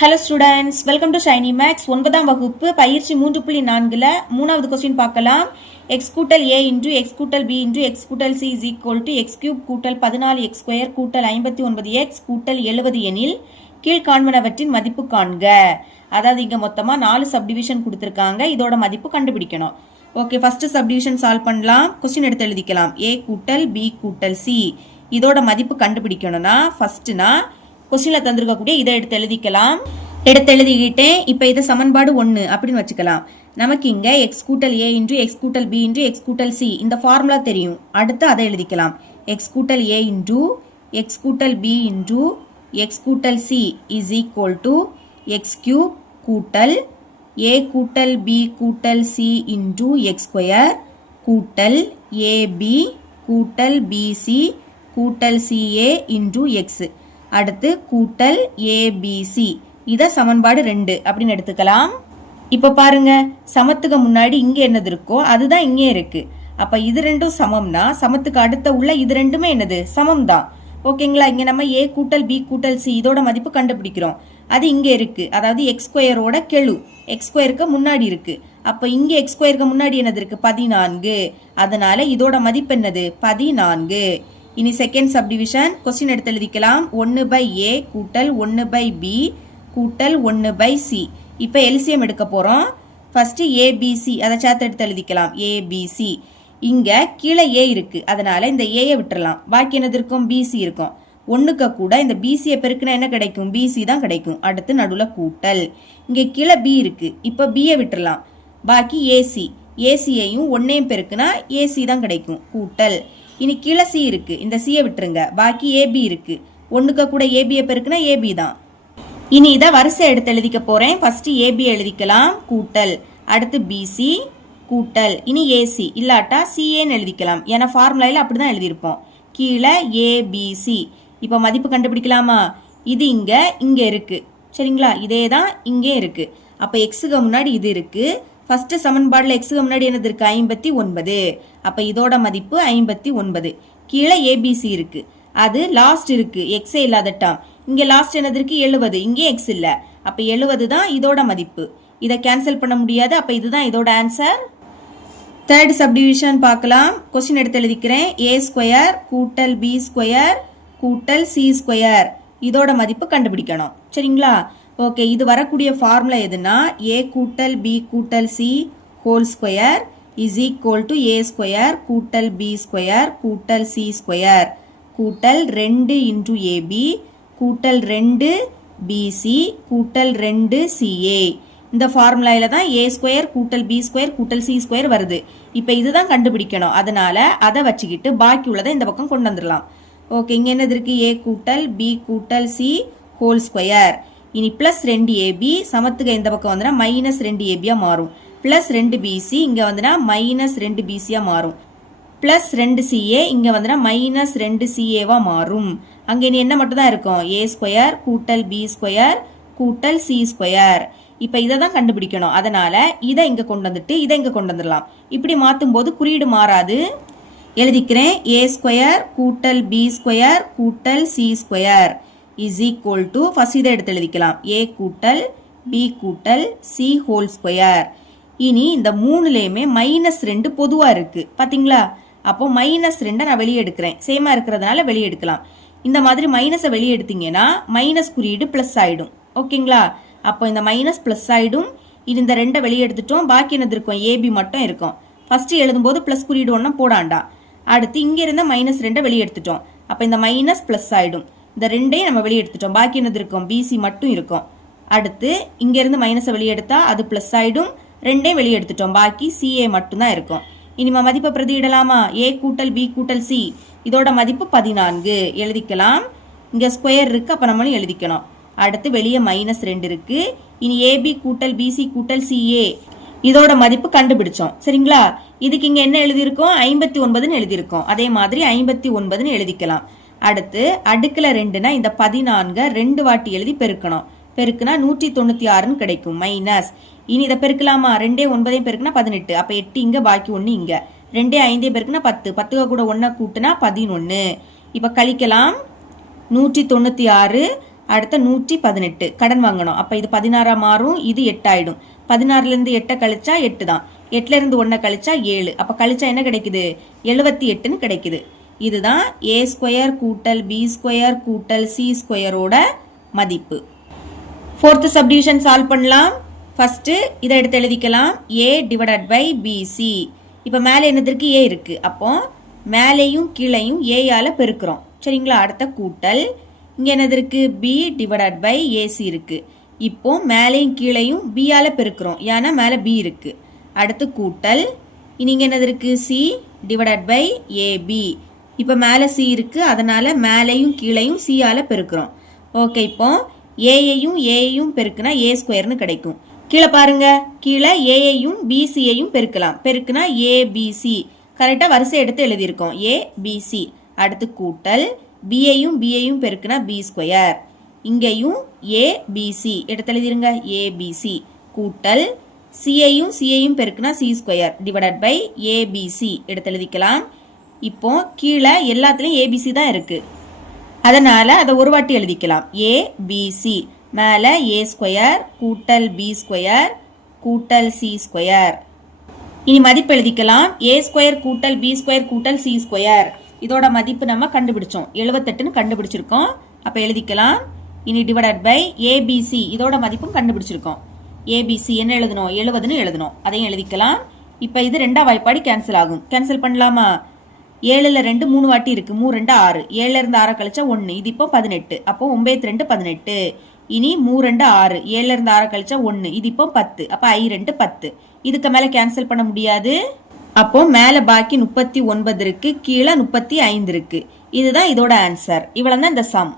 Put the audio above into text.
Hello students welcome to Shiny Max ஒன்பதாம் வகுப்பு பயிற்சி மூன்று புள்ளி நான்கில் மூணாவது கொஸ்டின் பார்க்கலாம். எக்ஸ் கூட்டல் ஏ இன்ட்டு எக்ஸ் கூட்டல் பி இன்ட்டு எக்ஸ் கூட்டல் c is equal to x cube கூட்டல் பதினாலு எக்ஸ் ஸ்கொயர் கூட்டல் ஐம்பத்தி ஒன்பது எக்ஸ் கூட்டல் எழுபது எனில் கீழ்காண்பனவற்றின் மதிப்பு காண்க. அதாவது இங்கே மொத்தமாக நாலு சப்டிவிஷன் கொடுத்துருக்காங்க. இதோட மதிப்பு கண்டுபிடிக்கணும். ஓகே ஃபஸ்ட்டு சப்டிவிஷன் சால்வ் பண்ணலாம். கொஸ்டின் எடுத்து எழுதிக்கலாம். ஏ கூட்டல் பி கூட்டல் சி இதோட மதிப்பு கண்டுபிடிக்கணும்னா ஃபஸ்ட்டுனா கொஸ்டினில் தந்திருக்கக்கூடிய இதை எடுத்து எழுதிக்கலாம். எடுத்து எழுதிக்கிட்டேன். இப்போ இது சமன்பாடு ஒன்று அப்படின்னு வச்சுக்கலாம். நமக்கு இங்கே எக்ஸ் கூட்டல் ஏ இன்ட்ரு எக்ஸ் கூட்டல் பி இன்ட்ரு எக்ஸ் கூட்டல் சி இந்த ஃபார்முலா தெரியும். அடுத்து அதை எழுதிக்கலாம். எக்ஸ் கூட்டல் ஏ இன்ட்ரு எக்ஸ் கூட்டல் பி இன்ட்ரு எக்ஸ் கூட்டல் c is equal to x cube கூட்டல் ஏ கூட்டல் பி கூட்டல் சி இன்டூ எக்ஸ் ஸ்கொயர் கூட்டல் ஏபி கூட்டல் பிசி கூட்டல் சிஏ இன்டூ எக்ஸு அடுத்து கூட்டல் ஏபிசி இதை சமன்பாடு ரெண்டு அப்படின்னு எடுத்துக்கலாம். இப்போ பாருங்க சமத்துக்கு முன்னாடி இங்கே என்னது இருக்கோ அதுதான் இங்கே இருக்கு. அப்போ இது ரெண்டும் சமம்னா சமத்துக்கு அடுத்த உள்ள இது ரெண்டுமே என்னது? சமம் தான் ஓகேங்களா? இங்கே நம்ம ஏ கூட்டல் பி கூட்டல் சி இதோட மதிப்பு கண்டுபிடிக்கிறோம். அது இங்கே இருக்கு. அதாவது எக்ஸ் ஸ்கொயரோட கெழு. எக்ஸ் ஸ்கொயருக்கு முன்னாடி இருக்கு. அப்போ இங்கே எக்ஸ் ஸ்கொயருக்கு முன்னாடி என்னது இருக்கு? பதினான்கு. அதனால இதோட மதிப்பு என்னது? பதினான்கு. இனி செகண்ட் சப்டிவிஷன் கொஸ்டின் எடுத்து எழுதிக்கலாம் ஒன்று பை ஏ கூட்டல் ஒன்று பை பி கூட்டல் ஒன்று பை சி இப்போ எல்சிஎம் எடுக்க போகிறோம் ஃபஸ்ட்டு ஏபிசி அதை சேர்த்து எடுத்து எழுதிக்கலாம் ஏபிசி இங்கே கீழே ஏ இருக்குது அதனால் இந்த ஏயை விட்டுறலாம். பாக்கி என்னது இருக்கும்? பிசி இருக்கும். ஒன்றுக்க கூட இந்த பிசியை பெருக்கினா என்ன கிடைக்கும்? பிசி தான் கிடைக்கும். அடுத்து நடுவில் கூட்டல். இங்கே கீழே பி இருக்குது இப்போ பியை விட்டுறலாம். பாக்கி ஏசி ஏசியையும் ஒன்றையும் பெருக்குனா ஏசி தான் கிடைக்கும். கூட்டல். இனி கீழே சி இருக்குது இந்த சியை விட்டுருங்க. பாக்கி ஏபி இருக்குது ஒன்றுக்க கூட ஏபியை பெருக்குனா ஏபி தான். இனி இதை வரிசை எடுத்து எழுதிக்க போகிறேன் ஃபஸ்ட்டு ஏபி எழுதிக்கலாம். கூட்டல். அடுத்து பிசி கூட்டல். இனி ஏசி இல்லாட்டா சிஏன்னு எழுதிக்கலாம். ஏன்னா ஃபார்முலாயில் அப்படி தான் எழுதியிருப்போம். கீழே ஏபிசி இப்போ மதிப்பு கண்டுபிடிக்கலாமா? இது இங்கே இங்கே இருக்குது சரிங்களா? இதே தான் இங்கே இருக்குது அப்போ எக்ஸுக்கு முன்னாடி இது இருக்குது ஃபஸ்ட்டு சமன்பாடில் எக்ஸுக்கு முன்னாடி என்னது இருக்குது ஐம்பத்தி ஒன்பது. அப்போ இதோட மதிப்பு ஐம்பத்தி ஒன்பது. கீழே ஏபிசி இருக்குது அது லாஸ்ட் இருக்குது எக்ஸே இல்லாத டேர்ம் இங்கே லாஸ்ட் என்னது இருக்குது எழுபது இங்கே எக்ஸ் இல்லை. அப்போ எழுபது தான் இதோட மதிப்பு. இதை கேன்சல் பண்ண முடியாது. அப்போ இதுதான் இதோட ஆன்சர் தேர்ட் சப்டிவிஷன் பார்க்கலாம். கொஸ்டின் எடுத்து எழுதிக்கிறேன். ஏ ஸ்கொயர் கூட்டல் பி ஸ்கொயர் கூட்டல் சி ஸ்கொயர் இதோட மதிப்பு கண்டுபிடிக்கணும். சரிங்களா? ஓகே இது வரக்கூடிய ஃபார்முலா எதுனா ஏ கூட்டல் பி கூட்டல் c whole square is equal to a square கூட்டல் பி ஸ்கொயர் கூட்டல் சி ஸ்கொயர் கூட்டல் ரெண்டு இன்டு ஏபி கூட்டல் ரெண்டு பிசி கூட்டல் ரெண்டு சிஏ இந்த ஃபார்முலாவில் தான் ஏ ஸ்கொயர் கூட்டல் பி ஸ்கொயர் கூட்டல் சி ஸ்கொயர் வருது. இப்போ இதுதான் கண்டுபிடிக்கணும். அதனால் அதை வச்சுக்கிட்டு பாக்கி உள்ளதை இந்த பக்கம் கொண்டு வந்துடலாம். ஓகே இங்கே என்னது இருக்குது ஏ கூட்டல் பி கூட்டல் சி ஹோல் ஸ்கொயர் இனி ப்ளஸ் ரெண்டு ஏபி சமத்துக்கு இந்த பக்கம் வந்துன்னா மைனஸ் ரெண்டு ஏபியாக மாறும். ப்ளஸ் ரெண்டு பிசி இங்கே வந்துன்னா மைனஸ் ரெண்டு பிசியாக மாறும். ப்ளஸ் ரெண்டு சிஏ இங்கே வந்துன்னா மைனஸ் ரெண்டு சிஏவாக மாறும். அங்கே இனி என்ன மட்டும் தான் இருக்கும்? ஏ ஸ்கொயர் கூட்டல் பி ஸ்கொயர் கூட்டல் சி ஸ்கொயர் இப்போ இதை தான் கண்டுபிடிக்கணும். அதனால் இதை இங்கே கொண்டு வந்துட்டு இதை இங்கே கொண்டு வந்துடலாம். இப்படி மாற்றும் போது குறியீடு மாறாது. எழுதிக்கிறேன். ஏ ஸ்கொயர் கூட்டல் பி ஸ்கொயர் கூட்டல் c square is equal to first இதை எடுத்து எழுதிக்கலாம். ஏ கூட்டல் பி கூட்டல் சி ஹோல் ஸ்கொயர் இனி இந்த மூணுலேயுமே மைனஸ் ரெண்டு பொதுவாக இருக்குது பார்த்தீங்களா அப்போ மைனஸ் ரெண்டை நான் வெளியே எடுக்கிறேன். சேமாக இருக்கிறதுனால வெளியே எடுக்கலாம். இந்த மாதிரி மைனஸை வெளியே எடுத்தீங்கன்னா மைனஸ் குறியீடு ப்ளஸ் ஆகிடும் ஓகேங்களா? அப்போ இந்த மைனஸ் ப்ளஸ் ஆகிடும் இது இந்த ரெண்டை வெளியே எடுத்துட்டோம். பாக்கி என்னது இருக்கும்? ஏபி மட்டும் இருக்கும். ஃபஸ்ட்டு எழுதும்போது ப்ளஸ் குறியீடு ஒன்றும் போடாண்டா. அடுத்து இங்கே இருந்த மைனஸ் ரெண்டை வெளியே எடுத்துட்டோம். அப்போ இந்த மைனஸ் ப்ளஸ் ஆகிடும் இந்த ரெண்டையும் நம்ம வெளியே எடுத்துட்டோம். பாக்கி என்னது இருக்கும்? பிசி மட்டும் இருக்கும். அடுத்து இங்கேருந்து மைனஸை வெளியே எடுத்தால் அது ப்ளஸ் ஆகிடும் ரெண்டையும் வெளியே எடுத்துட்டோம். பாக்கி சிஏ மட்டும்தான் இருக்கும். இனிமே மதிப்பை பிரதியிடலாமா? ஏ கூட்டல் பி கூட்டல் சி இதோட மதிப்பு பதினான்கு. எழுதிக்கலாம். இங்கே ஸ்கொயர் இருக்குது அப்போ நம்மளும் எழுதிக்கணும். அடுத்து வெளியே மைனஸ் ரெண்டு இருக்குது இனி ஏபி கூட்டல் பிசி கூட்டல் சிஏ இதோட மதிப்பு கண்டுபிடிச்சோம். சரிங்களா? இதுக்கு இங்கே என்ன எழுதியிருக்கோம்? ஐம்பத்தி ஒன்பதுன்னு எழுதியிருக்கோம். அதே மாதிரி ஐம்பத்தி ஒன்பதுன்னு எழுதிக்கலாம். அடுத்து அடுக்கில் ரெண்டுனா இந்த பதினான்கை ரெண்டு வாட்டி எழுதி பெருக்கணும். பெருக்குனா நூற்றி தொண்ணூற்றி ஆறுன்னு கிடைக்கும் மைனஸ் இனி இதை பெருக்கலாமா? ரெண்டே ஒன்பதையும் பெருக்குனா பதினெட்டு. அப்போ எட்டு இங்கே பாக்கி ஒன்று இங்கே. ரெண்டே ஐந்தே பெருக்குனா பத்து. பத்துக்க கூட ஒன்றை கூட்டுனா பதினொன்று இப்போ கழிக்கலாம். நூற்றி தொண்ணூற்றி ஆறு அடுத்த நூற்றி பதினெட்டு கடன் வாங்கணும். அப்போ இது பதினாறாக மாறும் இது எட்டாயிடும். பதினாறுலேருந்து எட்டை கழிச்சா எட்டு தான் எட்டுலேருந்து ஒன்றை கழிச்சா ஏழு. அப்போ கழிச்சா என்ன கிடைக்குது? எழுபத்தி எட்டுன்னு கிடைக்குது. இதுதான் ஏ ஸ்கொயர் கூட்டல் பி ஸ்கொயர் கூட்டல் சி ஸ்கொயரோட மதிப்பு. ஃபோர்த்து சப்டிவிஷன் சால்வ் பண்ணலாம். ஃபஸ்ட்டு இதை எடுத்து எழுதிக்கலாம். ஏ டிவைடட் பை பிசி இப்போ மேலே என்னதற்கு ஏ இருக்குது அப்போ மேலேயும் கீழேயும் ஏயால் பெருக்கிறோம். சரிங்களா? அடுத்த கூட்டல். இங்கே என்னதற்கு பி டிவைடட் பை ஏசி இருக்குது இப்போ மேலேயும் கீழேயும் பியால் பெருக்கிறோம். ஏன்னா மேலே பி இருக்குது அடுத்து கூட்டல். இனி இங்கே என்னது இருக்குது சி டிவைடட் பை ஏபி இப்போ மேலே சி இருக்குது அதனால் மேலேயும் கீழேயும் சியால் பெருக்கிறோம். ஓகே இப்போ ஏஐயும் ஏஐயும் பெருக்குனா ஏ ஸ்கொயர்னு கிடைக்கும். கீழே பாருங்க கீழே ஏஐயும் பிசியையும் பெருக்கலாம். பெருக்குனா ஏபிசி கரெக்டாக வரிசை எடுத்து எழுதியிருக்கோம். ஏபிசி அடுத்து கூட்டல் பிஏயும் பிஏயும் பெருக்குனா பி ஸ்கொயர் இங்கேயும் ஏபிசி எடுத்து எழுதிருங்க ஏபிசி கூட்டல் சிஐயும் சியையும் பெருக்குனா c square divided by abc எடுத்து எழுதிக்கலாம். இப்போ கீழே எல்லாத்துலேயும் ஏபிசி தான் இருக்குது அதனால் அதை ஒரு வாட்டி எழுதிக்கலாம். ஏபிசி மேலே ஏ ஸ்கொயர் கூட்டல் பி ஸ்கொயர் கூட்டல் சி ஸ்கொயர் இனி மதிப்பு எழுதிக்கலாம். ஏ ஸ்கொயர் கூட்டல் பி ஸ்கொயர் கூட்டல் சி ஸ்கொயர் இதோட மதிப்பு நம்ம கண்டுபிடிச்சோம். எழுபத்தெட்டுன்னு கண்டுபிடிச்சிருக்கோம். அப்போ எழுதிக்கலாம். இனி டிவைடட் பை ஏபிசி இதோட மதிப்பும் கண்டுபிடிச்சிருக்கோம். ஏபிசி என்ன எழுதணும்? எழுபதுன்னு எழுதணும். அதையும் எழுதிக்கலாம். இப்போ இது ரெண்டாம் வாய்ப்பாடி கேன்சல் ஆகும். கேன்சல் பண்ணலாமா? ஏழுல ரெண்டு மூணு வாட்டி இருக்கு. மூணு ரெண்டு ஆறு. ஏழுல இருந்து ஆறை கழிச்சா ஒன்று இது இப்போ பதினெட்டு. அப்போ ஒன்பது ரெண்டு பதினெட்டு. இனி மூ ரெண்டு ஆறு. ஏழுல இருந்து ஆறை கழிச்சா ஒன்று இது இப்போ பத்து. அப்போ ஐ ரெண்டு பத்து. இதுக்கு மேலே கேன்சல் பண்ண முடியாது. அப்போ மேலே பாக்கி முப்பத்தி ஒன்பது இருக்கு. கீழே முப்பத்தி ஐந்து இருக்கு. இதுதான் இதோட ஆன்சர் இவ்வளோ தான் இந்த சம்